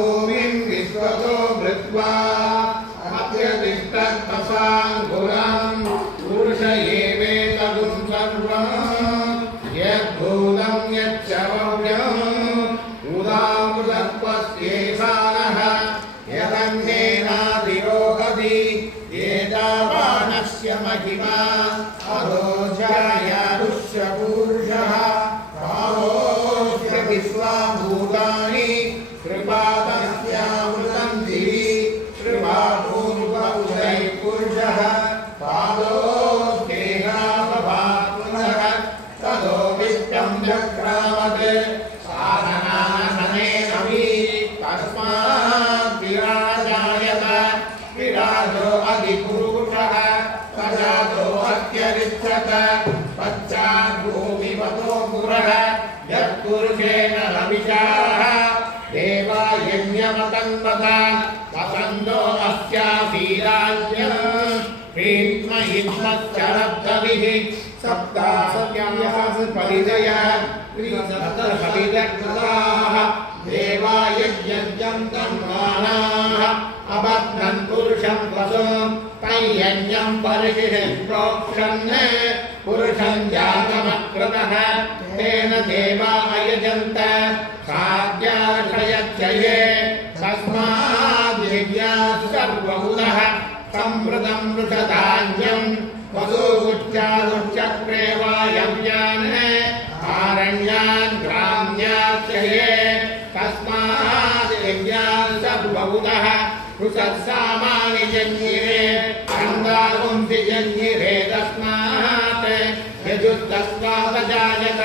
भूमिं विश्वतो भृत्वा अत्यतिष्ठत्तसाङ्कुलं पुरुष एवेतगुं सर्वं यद्भूतं यच्च भव्यम् उदामृतत्वस्येषानः यदन्नेनाधिरोहति एतावानस्य महिमा अधोजायारुष्य पुरुषः कालोऽस्य विश्वाभूतानि कृपातस्यामृतं दिवि कृपापूर्व उदय पुरुषः पादोऽस्तेहाभवात् पुनः ततो विश्वं चक्रावत् साधनासनेन वि तस्मात् विराजायत विराजो अधिपुरुषः सजातो अत्यरिच्छत पश्चाद्भूमिवतो पुरः यत्पुरुषेण रविशाः देवा यज्ञमतन्वत वसन्तो अस्यासीराज्ञम् प्रीत्महित्मश्चरब्धभिः सप्तासत्याः परिदयः त्रिसप्तशतिदग्धाः देवा यज्ञं तन्वानाः अबध्नन् पुरुषं वसुं तयज्ञं परिशिषं प्रोक्षन् पुरुषं जातमकृतः तेन देवा अयजन्त साध्याशयच्छये तस्माद् यज्ञात् सर्वभूतः संवृतं वृषधान्यं वसुगुच्छागुच्छक्रे वायव्यान् आरण्यान् ग्राम्याश्रये तस्माद् यज्ञात् सर्वभूतः वृषत्सामानि जज्ञिरे छन्दागुंसि जज्ञिरे तस्मात् यजुस्तस्मादजायत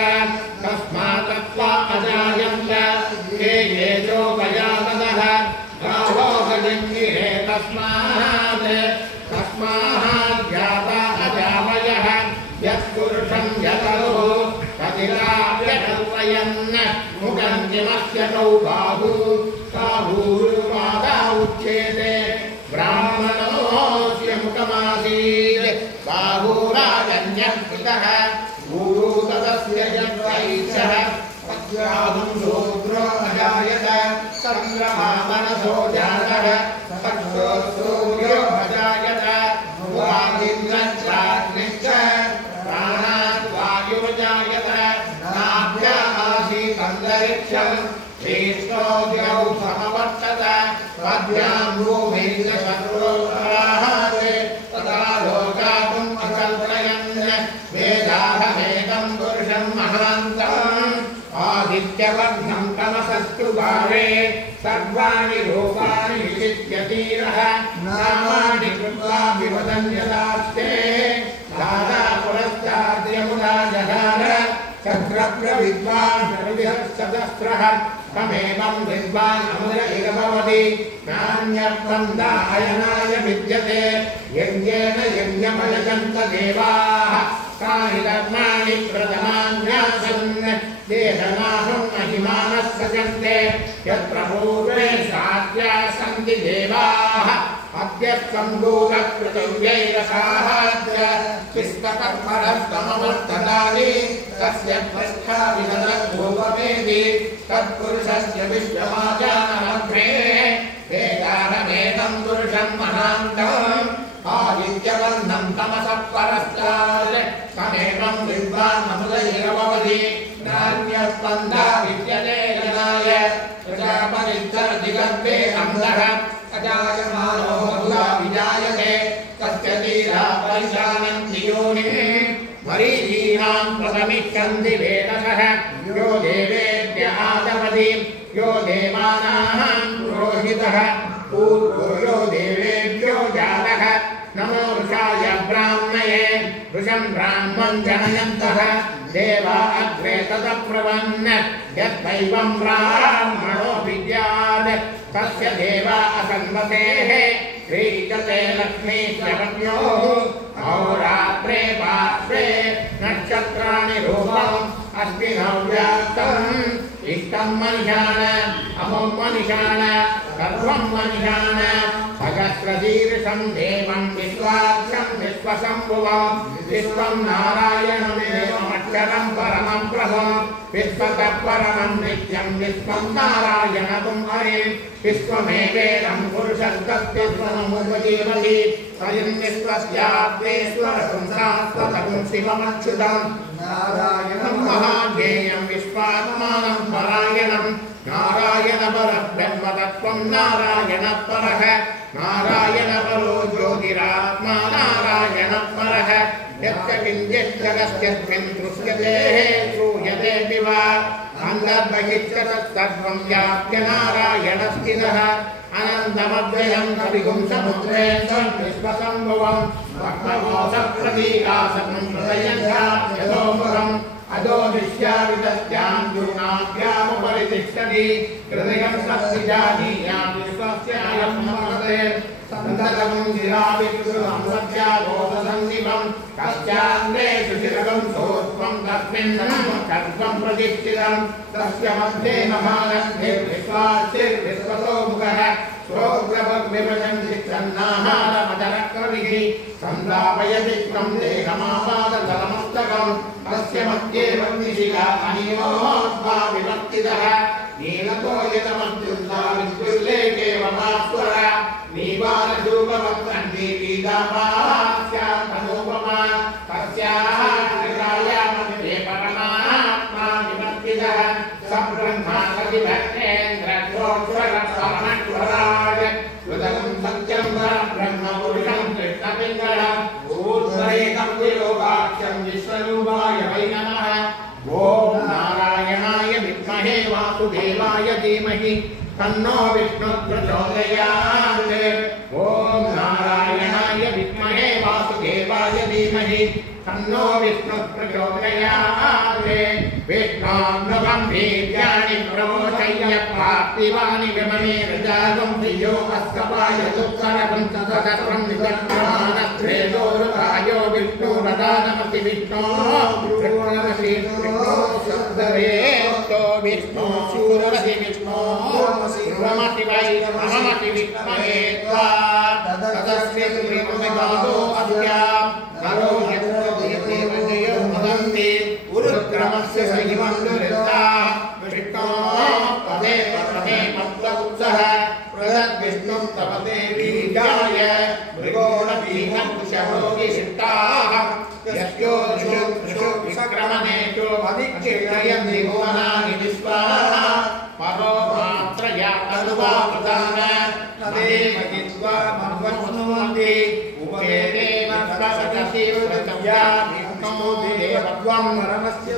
तस्मात्त्वा अजायन्त ये येजोपजाततः गावोऽजज्ञिरे तस्मात् जाता अजावयः यत्पुरुषं यतरुः पतिराव्यकल्पयन् मुखं किमस्य तौ बाहुरुपादा उच्येते ब्राह्मणोऽस्य मुखमासीत् बाहुराजन्यकृतः गुरु तदस्य जन्मैषः पद्यागुं शूद्रो अजायत चन्द्रमा मनसो जातः सक्षो सूर्यो अजायत वागिन्द्रश्च प्राणात् वायुर्जायत नाभ्या आसीदन्तरिक्षम् श्रेष्ठोऽद्यौ समवर्तत पद्यां भूमिश्च सर्वोपराहात् तथा लोकागुम् अकल्पयन् वेदाहमेकं पुरुषं महान्तम् आदित्यवर्णं तमसस्तु भावे सर्वाणि रूपाणि विचित्यतीरः नामानि कृत्वा विवदन्यदास्ते दादा पुरस्ताद्यमुना जहार चक्रप्र विद्वान् सर्वशतस्रः तमेवं विद्वान् अमर इव भवति नान्यत्वन्दायनाय विद्यते यज्ञेन यज्ञमयजन्त देवाः तानि धर्माणि प्रथमान्यासन् देहनाहं महिमानः सजन्ते यत्र पूर्वे सात्या सन्ति देवाः अद्य सम्भूतकृतव्यैरसाहाद्य किस्तकर्मरस्तमवर्तनानि तस्य प्रस्था विगतभूवमेदि तत्पुरुषस्य विश्वमाजानमग्रे वेदाहमेतं पुरुषं महान्तम् आदित्यवर्णं तमसः परस्तात् तमेवं विद्वान् अमृतैव भवति नान्यस्पन्दा विद्यते जनाय प्रजापतिर्दिगर्भे अन्धः अजायमानो बहुधा विजायते तस्य धीरा परिशानन्ति योनिः मरीचीनां प्रथमिच्छन्ति वेदसः यो देवेभ्य आदवति यो देवानां पुरोहितः पूर्वो यो देवेभ्यो जातः नमो वृषाय ब्राह्मणे वृषं ब्राह्मं जनयन्तः देवा अग्रे ततप्रवन् यद्दैवं ब्राह्मणो विद्यात् तस्य देवा असन्वतेः क्रीडते लक्ष्मीश्वरज्ञो अहोरात्रे पार्श्वे नक्षत्राणि रूपम् अस्मिनव्याप्तम् इष्टं मनिषान् अमुं मनिषान् सर्वं मनिषान् सहस्रशीर्षं देवं विश्वाक्षं विश्वशम्भुवं विश्वं नारायणमेवमच्च विश्वमक्षरं परमं प्रभुं विश्वतः परमं नित्यं विश्वं नारायणं हरे विश्वमेवेदं पुरुषस्तत्त्वमुपजीवति स्वयं विश्वस्यात्मेश्वरं शाश्वतं शिवमच्युतं नारायणं महाज्ञेयं विश्वात्मानं परायणं नारायणपरब्रह्मतत्त्वं नारायणपरः नारायणपरो ज्योतिरात्मा नारायणपरः यच्च किञ्चित् जगस्यस्मिन् दृश्यते श्रूयते वा अन्तर्बहिश्च तत्सर्वं व्याप्य नारायणस्थितः अनन्तमद्वयं कविगुं समुद्रे विश्वसम्भवं भक्तमोसप्रतीकासकं हृदयध्यायतोमुखम् अदो विश्याविदस्याञ्जुनाभ्यामुपरि तिष्ठति हृदयं सत्सिजानीयां विश्वस्यायं नमस्ते सन्ततं शिराविकृतं सत्यागोपसन्निभं कस्यान्ते सुशिरगं सोत्वं तस्मिन्नं कर्मं प्रतिष्ठितं तस्य मध्ये महालक्ष्मीर्विश्वासिर्विश्वतो मुखः स्वोग्रभग्निवशं चित्रन्नाहारमचरक्रविः सन्दापयति तं देहमापादतलमस्तकं तस्य मध्ये वह्निशिखा अनियोद्वा विवर्तितः नीलतो यतमद्युल्ला विद्युल्लेखे वमास्वर नीवालशूकवत्सन्नि पीतापास्यान्तनोपमा तस्याः त्रिरायामध्ये परमात्मा विवर्तितः सब्रह्मा सतिभक्तेन्द्रक्षोक्षरपरमक्षराज कृतं सत्यं ब्रह्मपुरुषं कृष्णपिङ्गळम् ऊर्ध्वरेकं विलोकाख्यं विश्वरूपाय वै नमः ॐ नारायणाय विद्महे वासुदेवाय धीमहि तन्नो विष्णुः प्रचोदयात् ॐ नारायणाय विद्महे वासुदेवाय धीमहि तन्नो विष्णुः प्रचोदयात् विष्णोऽन्नवं वीर्याणि प्रमोचय्य पार्थिवानि विमने रजागं प्रियो अस्कपाय दुःखरकं सततं निजप्रमाणश्रेयोरुकायो विष्णुरदानमति विष्णो शब्दरेतो विष्णो शूरवति विष्णो शिवमति वै ममति विष्णवे त्वा तदस्य श्रीमगादो अस्यां नरो यत्ते वजयो वदन्ति उरुक्रमस्य श्रीमन्दुरिता विष्णो पदे पदे मत्तुत्सः प्रदद्विष्णुं तपते बीजाय मृगोणपीनं कुशभोगिशिष्टाः यस्यो ऋषु विक्रमनेषु अधिक्षिप्रयन्ति भुवनानि विश्वाः परो मात्रया तनुवावदान तदेव जित्वा मन्वश्नुवन्ति उपेते मत्वसतीव्रतव्या विष्णो देवत्वं रमस्य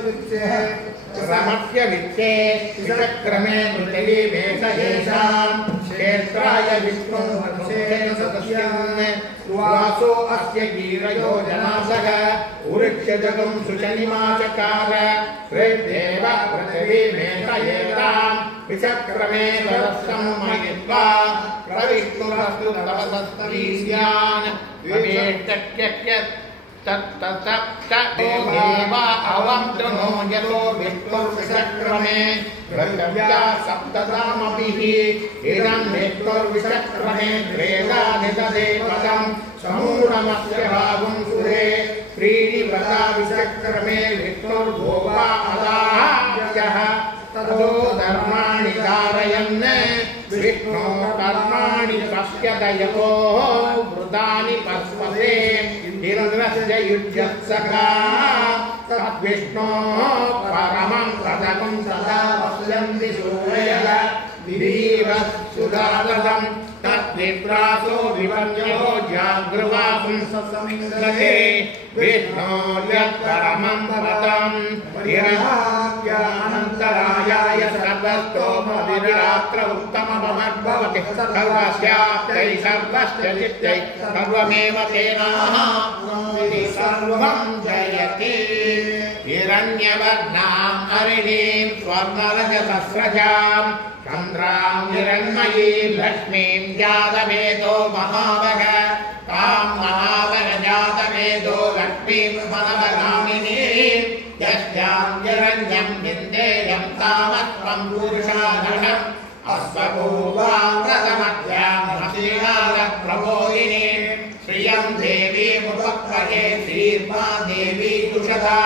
वित्ते विचक्रमे पृथिवी वेशयेषां क्षेत्राय विष्णुं वासो अस्य गीरयो जनासः उरुक्षजगं सुशनिमाचकार हृदेव पृथिवी वेशयेषां विचक्रमे सरस्वं मयित्वा प्रविष्णुरस्तु तपसस्तवीर्यान् विवेष्टक्यस्य तत्तत्तदेवा अवन्तनो यतो विष्णुर्विचक्रमे प्रगव्या सप्ततामपिः इदं विष्णुर्विचक्रमे त्रेधानिदधे पदं समूढमस्य भागुं सुरे प्रीतिव्रता विचक्रमे विष्णुर्भोवा अदाह्यः ततो धर्माणि कारयन् विष्णो कर्माणि पश्यतयतो वृतानि पस्पते इन्द्रस्य युज्यत्सखा तद्विष्णो परमं पदकं सदा पश्यन्ति सूरयः दिवीवः सुधादतं तद्विप्रासो विवन्यो जागृवापुं ससमिन्द्रते विष्णो यत्परमं पदं निराज्ञानन्तरायाय सर्वस्तोमविरात्र उत्तममभवति सर्वस्याप्तै सर्वस्य चित्तै सर्वमेव तेनाप्नोति सर्वं जयति हिरण्यवर्णाम् हरिणीं स्वर्णरजतस्रजां चन्द्रां हिरण्मयीं लक्ष्मीं जातवेदो महावग तां महावगजातवेदो लक्ष्मीं मनवगामिनीं यस्यां हिरण्यं विन्देयं तामत्वं पुरुषाधनम् अश्वपूर्वां रथमध्यां श्रीनाथप्रबोधिनीं श्रियं देवीमुपक्वये श्रीर्मा देवी कुशधा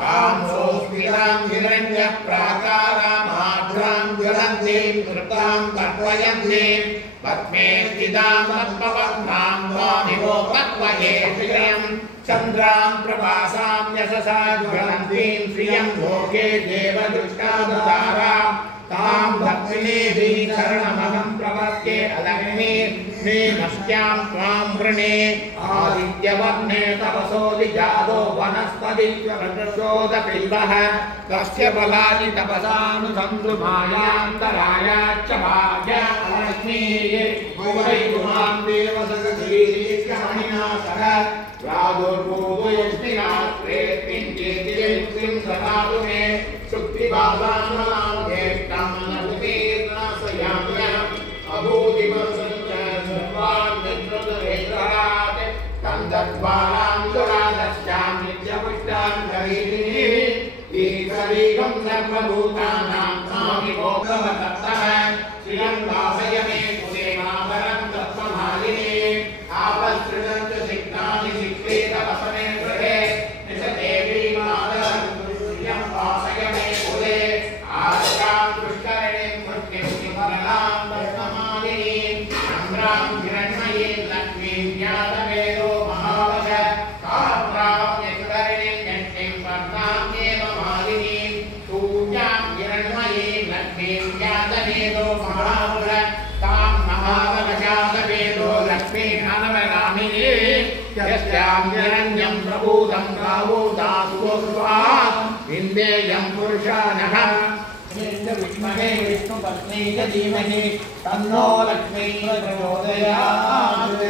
तां सोऽस्मितां हिरण्यप्राकारामाभ्रां ज्वलन्तीं कृतां तर्पयन्तीं पद्मे स्थितां पद्मपद्मां त्वामिवो पक्वये श्रियं चन्द्रां प्रभासां यशसा ज्वलन्तीं श्रियं लोके देवदृष्टावतारां तां भक्तिनीभिः शरणमहं प्रपद्ये अलग्ने नष्टां त्वां वृणे आदित्यवर्णे तपसोऽधिजातो वनस्पतिश्वरशोदपिल्वः तस्य बलानि तपसानुसन्दृभायान्तरायाच्च भाग्य अलक्ष्मीये वैगुणां देवसगधीरीश्वमणिना सह प्रादुर्भूतयस्मिनास्त्रेऽस्मिन् सदातु मे शुक्तिभासानां ज्येष्ठां नभूतिर्नाशयाम्यहम् अभूतिमसञ्च सर्वान् निद्रदरेन्द्रात् तन्दद्वारां दुरादश्चां नित्यपुष्टां गरीः ईश्वरीकं सर्वभूतानां स्वामि भोगवतः श्रियं वासय मे कुले मातरं तत्त्वमालिने आपसृजन्तु सिक्तानि सिक्तेत वसने गृहे निशदेवी मातरं श्रियं वासय मे कुले आर्यां दुष्करणीं मृत्युं विमलां वर्तमालिनीं चन्द्रां हिरण्मयीं लक्ष्मीं ज्ञातवेदो महावग काम्रां यत्करणीं यष्टिं वर्णाम्येव मालिनीं सूर्यां हिरण्मयीं लक्ष्मीं ज्ञातवेदो महावग तां महावगजातवेदो लक्ष्मीं अनवगामिनी यस्यां हिरण्यं प्रभूतं गावोदासुर्वात् इन्द्रेयं पुरुषानः विद्महे विष्णुपत्नी च धीमहि तन्नो लक्ष्मी प्रचोदयात्।